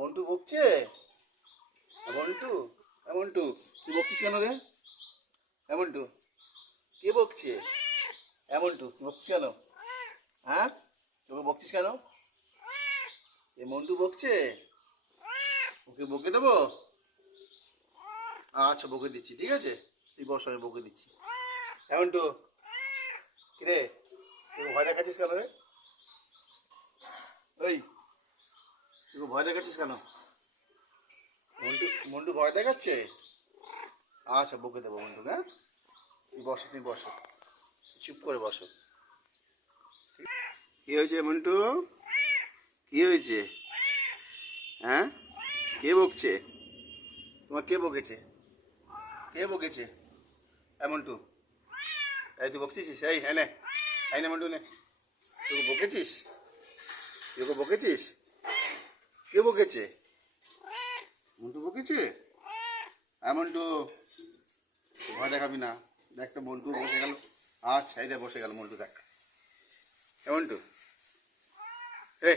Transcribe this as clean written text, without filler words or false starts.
মন্টু বকছে। মন্টু, মন্টু তুই বকছিস কেন রে? মন্টু কে বকছে? মন্টু তুই বকছিস কেন? হ্যাঁ, তোকে বকছিস কেন? এ মন্টু বকছে, ওকে বকে দেবো। আচ্ছা বকে দিচ্ছি, ঠিক আছে, তুই বস, আমি বকে দিচ্ছি। মন্টু কিরে, তুই ভয় দেখাচ্ছিস কেন রে? ওই তুই ভয় দেখাচ্ছিস কেন? মন্টু, মন্টু ভয় দেখাচ্ছে। আচ্ছা বকে দেবো মন্টু, হ্যাঁ, তুই বসো, তুমি বসো, চুপ করে বসো। কি হয়েছে মন্টু? কি হয়েছে? হ্যাঁ, কে বকছে? তোমার কে বকেছে? কে বকেছে? মন্টু, এই তুই বকছিস? এই হ্যাঁ নে, এই নে মন্টু নে। তুই বকেছিস? তুই ওকে বকেছিস? কে বকেছে? মন্টু বকেছে? মন্টু, ভয় দেখাবি না। দেখ তো মন্টু বসে গেল। আচ্ছা এই যে বসে গেল মন্টু, দেখ। মন্টু, এ